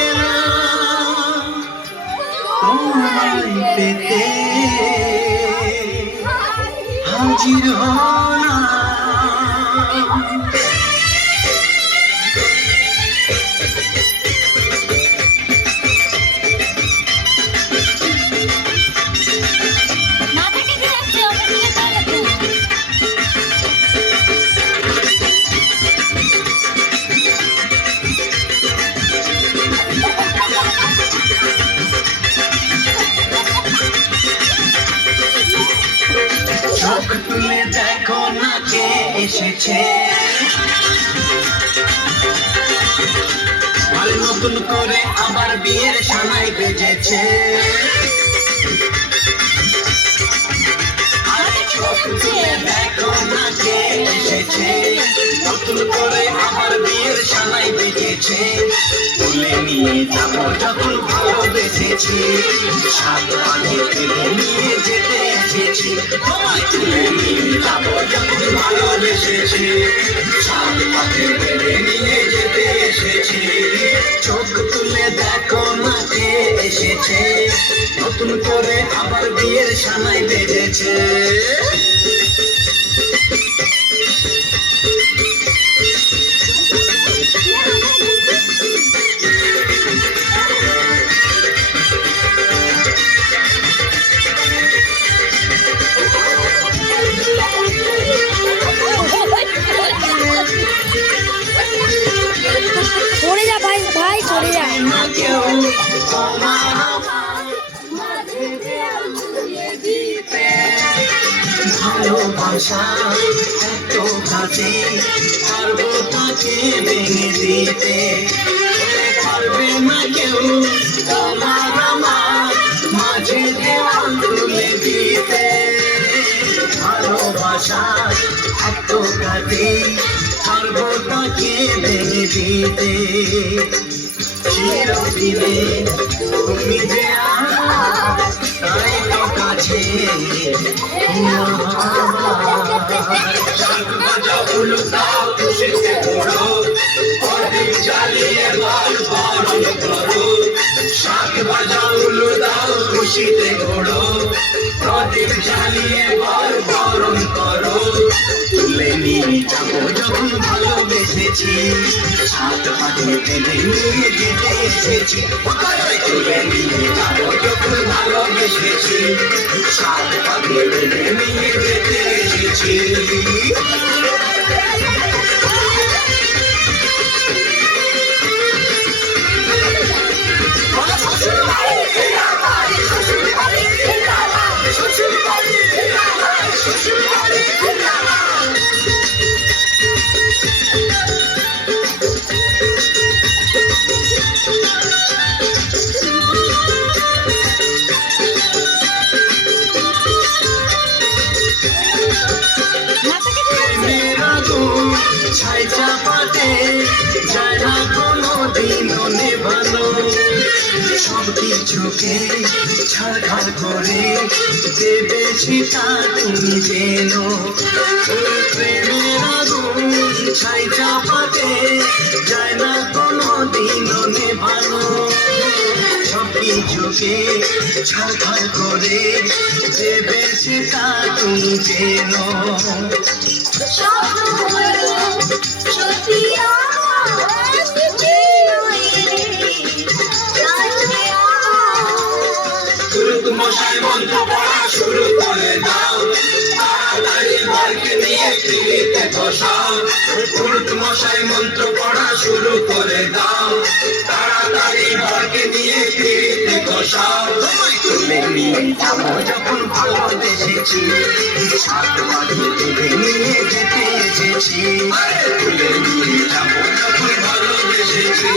এলাম তোমায় পেতে হাজির হলাম তুলে দেখো না কে এসেছে। আর নতুন করে আবার বিয়ের সানাই বেজেছে। এসেছে। নতুন করে আবার বিয়ের সানাই বেজেছে। তুলে নিয়ে যাব যখন ভালোবেসেছি সাত পাখি তুলে নিয়ে যেতে এসেছি। তোমায় তুলে নিয়ে যাব যখন ভালোবেসেছি। সাত পাখি তুলে নিয়ে যেতে এসেছি। চোখ তুলে দেখো কে এসেছে। নতুন করে আবার বিয়ের সানাই বেজেছে। ভালোবাসা এত কাছে পারব তাকে ভেঙে দিতে। পারবে না কেউ তোমার আমার মাঝে দেওয়াল তুলে দিতে। ভালোবাসা এত কাছে পারব তাকে ভেঙে দিতে। চিরদিনে তুমি যে তাই তো কাছে খুশিতে ভালোবেসেছি সাত পাখি টেনে এসেছি ভালোবেসেছি। ছাই চাপাতে না কোনো দিনও নেভানো সব কিছুকে ছাড়খাড় করে দেবে সেটা তুমি যেন প্রেমের আগুন ছাই চাপাতে যায় না কোনো দিনও নেভানো সব কিছুকে ছাড়খাড় করে দেবে সেটা তুমি তুরুত মশাই পড়া শুরু করে দাও নিয়ে কিলিতে বসাও মশাই মন্ত্র পড়া শুরু করে দাও তাড়াতাড়ি মার্কে নিয়ে যখন ভালোবেসেছি সাত বাড়িয়ে তুলে নিয়ে যেতে এসেছি তুলে নিয়ে যাব যখন ভালোবেসেছি